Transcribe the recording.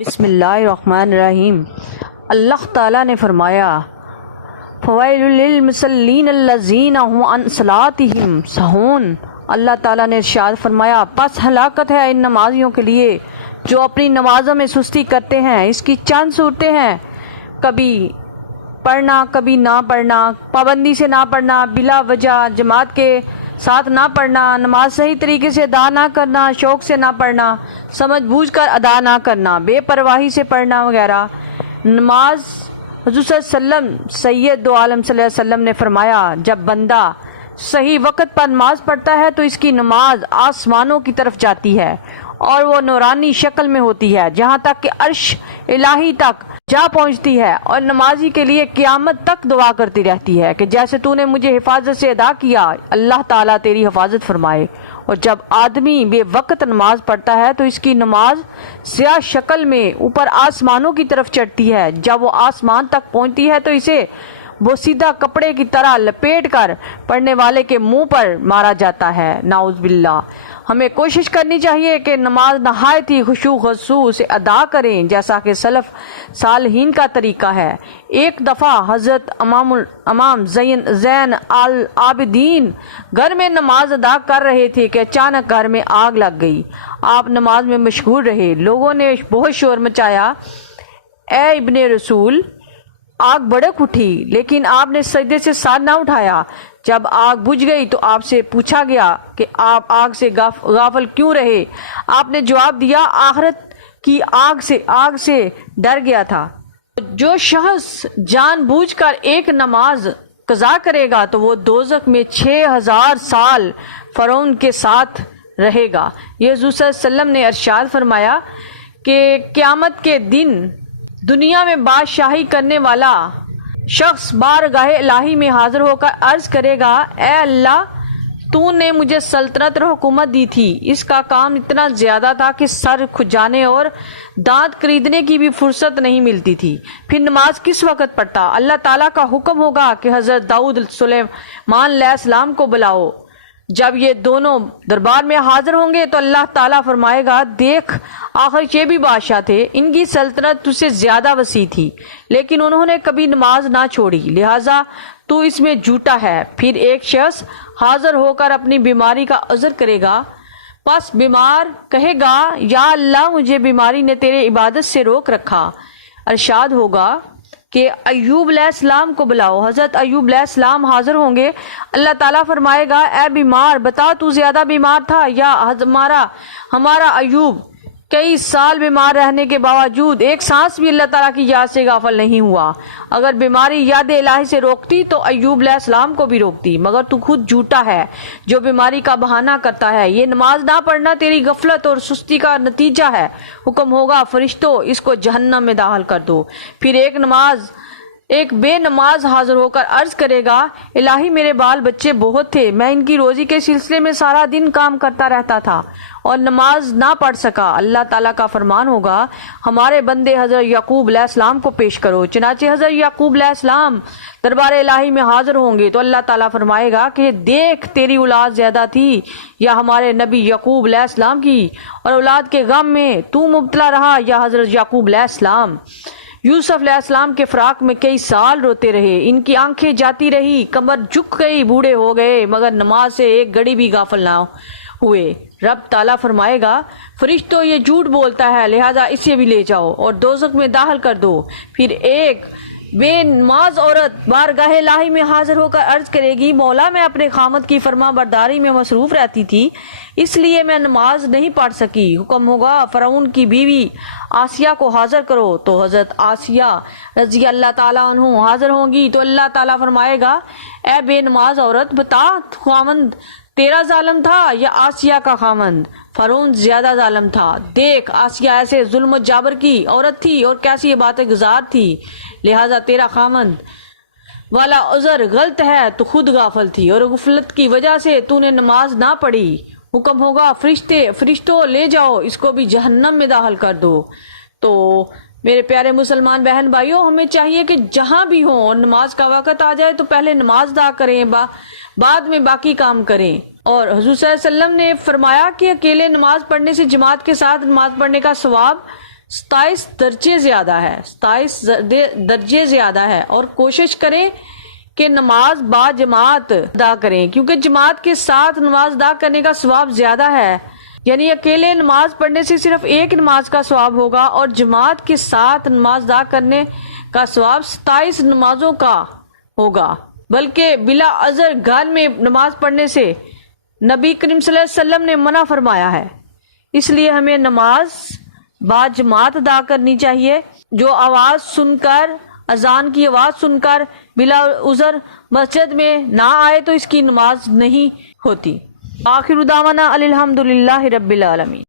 بسم اللہ الرحمن الرحیم۔ اللہ تعالیٰ نے فرمایا فویل للمصلین الذین هم عن صلاتهم سہون۔ اللہ تعالیٰ نے ارشاد فرمایا پس ہلاکت ہے ان نمازیوں کے لیے جو اپنی نمازوں میں سستی کرتے ہیں۔ اس کی چند صورتیں ہیں، کبھی پڑھنا کبھی نہ پڑھنا، پابندی سے نہ پڑھنا، بلا وجہ جماعت کے ساتھ نہ پڑھنا، نماز صحیح طریقے سے ادا نہ کرنا، شوق سے نہ پڑھنا، سمجھ بوجھ کر ادا نہ کرنا، بے پرواہی سے پڑھنا وغیرہ۔ نماز حضور صلی اللہ علیہ وسلم سید دو عالم صلی اللہ علیہ وسلم نے فرمایا جب بندہ صحیح وقت پر نماز پڑھتا ہے تو اس کی نماز آسمانوں کی طرف جاتی ہے اور وہ نورانی شکل میں ہوتی ہے جہاں تک کہ عرش الہی تک جا پہنچتی ہے، اور نمازی کے لیے قیامت تک دعا کرتی رہتی ہے کہ جیسے تو نے مجھے حفاظت سے ادا کیا، اللہ تعالیٰ تیری حفاظت فرمائے۔ اور جب آدمی بے وقت نماز پڑھتا ہے تو اس کی نماز سیاہ شکل میں اوپر آسمانوں کی طرف چڑھتی ہے، جب وہ آسمان تک پہنچتی ہے تو اسے وہ سیدھا کپڑے کی طرح لپیٹ کر پڑھنے والے کے منہ پر مارا جاتا ہے، نعوذ باللہ۔ ہمیں کوشش کرنی چاہیے کہ نماز نہایت ہی خشوع و خضوع سے ادا کریں جیسا کہ سلف صالحین کا طریقہ ہے۔ ایک دفعہ حضرت امام زین العابدین گھر میں نماز ادا کر رہے تھے کہ اچانک گھر میں آگ لگ گئی۔ آپ نماز میں مشغول رہے، لوگوں نے بہت شور مچایا، اے ابن رسول آگ بھڑک اٹھی، لیکن آپ نے سجدے سے سر نہ اٹھایا۔ جب آگ بجھ گئی تو آپ سے پوچھا گیا کہ آپ آگ سے غافل کیوں رہے؟ آپ نے جواب دیا آخرت کی آگ سے ڈر گیا تھا۔ جو شخص جان بوجھ کر ایک نماز قضا کرے گا تو وہ دوزخ میں 6000 سال فرعون کے ساتھ رہے گا۔ یہ حضور صلی اللہ علیہ وسلم نے ارشاد فرمایا کہ قیامت کے دن دنیا میں بادشاہی کرنے والا شخص بارگاہ الہی میں حاضر ہو کر عرض کرے گا، اے اللہ تو نے مجھے سلطنت اور حکومت دی تھی، اس کا کام اتنا زیادہ تھا کہ سر کھجانے اور دانت خریدنے کی بھی فرصت نہیں ملتی تھی، پھر نماز کس وقت پڑھتا؟ اللہ تعالیٰ کا حکم ہوگا کہ حضرت داؤد سلیمان علیہ السلام کو بلاؤ۔ جب یہ دونوں دربار میں حاضر ہوں گے تو اللہ تعالیٰ فرمائے گا دیکھ آخر یہ بھی بادشاہ تھے، ان کی سلطنت تجھ سے زیادہ وسیع تھی لیکن انہوں نے کبھی نماز نہ چھوڑی، لہٰذا تو اس میں جھوٹا ہے۔ پھر ایک شخص حاضر ہو کر اپنی بیماری کا عذر کرے گا، پس بیمار کہے گا یا اللہ مجھے بیماری نے تیرے عبادت سے روک رکھا۔ ارشاد ہوگا کہ ایوب علیہ السلام کو بلاؤ۔ حضرت ایوب علیہ السلام حاضر ہوں گے، اللہ تعالیٰ فرمائے گا اے بیمار بتا تو زیادہ بیمار تھا یا ہمارا ایوب کئی سال بیمار رہنے کے باوجود ایک سانس بھی اللہ تعالیٰ کی یاد سے غافل نہیں ہوا۔ اگر بیماری یاد الہی سے روکتی تو ایوب علیہ السلام کو بھی روکتی، مگر تو خود جھوٹا ہے جو بیماری کا بہانہ کرتا ہے۔ یہ نماز نہ پڑھنا تیری غفلت اور سستی کا نتیجہ ہے۔ حکم ہوگا فرشتوں اس کو جہنم میں داخل کر دو۔ پھر ایک بے نماز حاضر ہو کر عرض کرے گا الہی میرے بال بچے بہت تھے، میں ان کی روزی کے سلسلے میں سارا دن کام کرتا رہتا تھا اور نماز نہ پڑھ سکا۔ اللہ تعالیٰ کا فرمان ہوگا ہمارے بندے حضرت یعقوب علیہ السلام کو پیش کرو۔ چنانچہ حضرت یعقوب علیہ السلام دربار الہی میں حاضر ہوں گے تو اللہ تعالیٰ فرمائے گا کہ دیکھ تیری اولاد زیادہ تھی یا ہمارے نبی یعقوب علیہ السلام کی، اور اولاد کے غم میں تو مبتلا رہا یا حضرت یعقوب علیہ السلام یوسف علیہ السلام کے فراق میں کئی سال روتے رہے، ان کی آنکھیں جاتی رہی، کمر جھک گئی، بوڑھے ہو گئے، مگر نماز سے ایک گھڑی بھی غافل نہ ہوئے۔ رب تعالیٰ فرمائے گا فرشتوں یہ جھوٹ بولتا ہے لہذا اسے بھی لے جاؤ اور دوزخ میں داخل کر دو۔ پھر ایک بے نماز عورت بارگاہ الہی میں حاضر ہو کر عرض کرے گی مولا میں اپنے خامد کی فرما برداری میں مصروف رہتی تھی اس لیے میں نماز نہیں پڑھ سکی۔ حکم ہوگا فرعون کی بیوی آسیہ کو حاضر کرو، تو حضرت آسیہ رضی اللہ تعالیٰ عنہ حاضر ہوں گی تو اللہ تعالیٰ فرمائے گا اے بے نماز عورت بتا خامد تیرا ظالم تھا یا آسیہ کا خامد؟ فرعون زیادہ ظالم تھا، دیکھ آسیہ ایسے ظلم و جابر کی عورت تھی اور کیسی باتیں گزار تھی، لہٰذا تیرا خامد والا عذر غلط ہے، تو خود غافل تھی اور غفلت کی وجہ سے تو نے نماز نہ پڑھی۔ حکم ہوگا فرشتوں لے جاؤ اس کو بھی جہنم میں داخل کر دو۔ تو میرے پیارے مسلمان بہن بھائیوں، ہمیں چاہیے کہ جہاں بھی ہوں اور نماز کا وقت آ جائے تو پہلے نماز ادا کریں، بعد میں باقی کام کریں۔ اور حضور صلی اللہ علیہ وسلم نے فرمایا کہ اکیلے نماز پڑھنے سے جماعت کے ساتھ نماز پڑھنے کا ثواب 27 درجے زیادہ ہے، 27 درجے زیادہ ہے، اور کوشش کریں کہ نماز با جماعت ادا کریں، کیونکہ جماعت کے ساتھ نماز ادا کرنے کا ثواب زیادہ ہے۔ یعنی اکیلے نماز پڑھنے سے صرف ایک نماز کا ثواب ہوگا، اور جماعت کے ساتھ نماز ادا کرنے کا ثواب 27 نمازوں کا ہوگا۔ بلکہ بلا عذر گھر میں نماز پڑھنے سے نبی کریم صلی اللہ علیہ وسلم نے منع فرمایا ہے۔ اس لیے ہمیں نماز با جماعت ادا کرنی چاہیے۔ جو آواز سن کر، اذان کی آواز سن کر بلا عذر مسجد میں نہ آئے تو اس کی نماز نہیں ہوتی۔ آخر دعوانا الحمدللہ رب العالمین۔